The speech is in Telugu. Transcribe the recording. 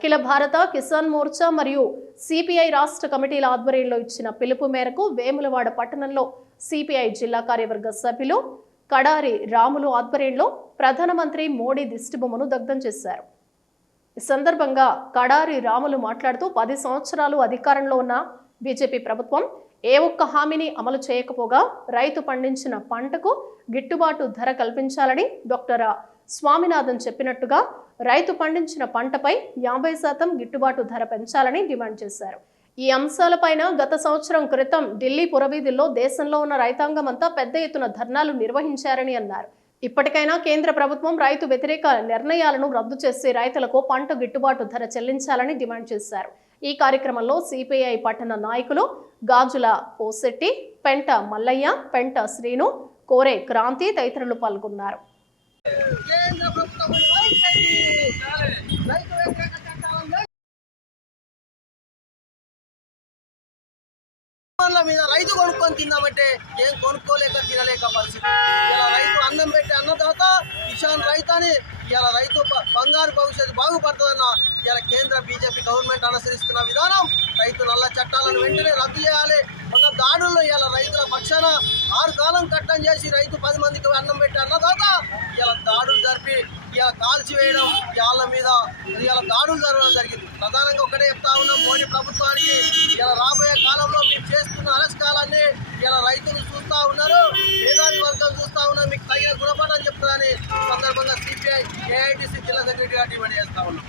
అఖిల భారత కిసాన్ మోర్చా మరియు సిపిఐ రాష్ట్ర కమిటీల ఆధ్వర్యంలో ఇచ్చిన పిలుపు మేరకు వేములవాడ పట్టణంలో సిపిఐ జిల్లా కార్యవర్గ సభ్యులు కడారి రాములు ఆధ్వర్యంలో ప్రధానమంత్రి మోడీ దిష్టిబొమ్మను దగ్ధం చేశారు. ఈ సందర్భంగా కడారి రాములు మాట్లాడుతూ పది సంవత్సరాలు అధికారంలో ఉన్న బీజేపీ ప్రభుత్వం ఏ ఒక్క హామీని అమలు చేయకపోగా రైతు పండించిన పంటకు గిట్టుబాటు ధర కల్పించాలని డాక్టర్ స్వామినాథన్ చెప్పినట్టుగా రైతు పండించిన పంటపై యాభై శాతం గిట్టుబాటు ధర పెంచాలని డిమాండ్ చేశారు. ఈ అంశాలపైన గత సంవత్సరం క్రితం ఢిల్లీ పురవీధుల్లో దేశంలో ఉన్న రైతాంగం అంతా పెద్ద ఎత్తున ధర్నాలు నిర్వహించారని అన్నారు. ఇప్పటికైనా కేంద్ర ప్రభుత్వం రైతు వ్యతిరేక నిర్ణయాలను రద్దు చేసి రైతులకు పంట గిట్టుబాటు ధర చెల్లించాలని డిమాండ్ చేశారు. ఈ కార్యక్రమంలో సిపిఐ పట్టణ నాయకులు గాజుల పోసెట్టి పెంట మల్లయ్య పెంట శ్రీను కోరే క్రాంతి తదితరులు పాల్గొన్నారు. మీద రైతు కొనుక్కొని తిందామంటే ఏం కొనుక్కోలేక తినలేక పరిస్థితి. ఇలా రైతు అన్నం పెట్టి తర్వాత కిసాన్ రైతు అని ఇలా రైతు బంగారు భవిష్యత్తు బాగుపడుతుందన్న ఇలా కేంద్ర బీజేపీ గవర్నమెంట్ అనుసరిస్తున్న విధానం రైతు నల్ల చట్టాలను వెంటనే రద్దు చేయాలి. మొన్న దాడుల్లో ఇలా రైతుల పక్షాన ఆరు కాలం కట్టం చేసి రైతు పది మందికి అన్నం పెట్టి అన్నదాత ఇలా దాడులు జరిపి ఇలా కాల్చివేయడం వాళ్ళ మీద ఇలా దాడులు జరగడం జరిగింది. ప్రధానంగా ఒకటే చెప్తా ఉన్నాం మోడీ ప్రభుత్వానికి ఇలా రాబోయే కాలంలో మీరు చేస్తున్న అరెస్టాలన్నీ ఇలా రైతులు చూస్తూ ఉన్నారు మేధావి వర్గం చూస్తూ ఉన్నారు మీకు తగిన గుణపాఠం చెప్తుందని సందర్భంగా సిపిఐ ఏఐటిసి జిల్లా సెక్రటరీ గారు డిమాండ్ చేస్తూ ఉన్నాం.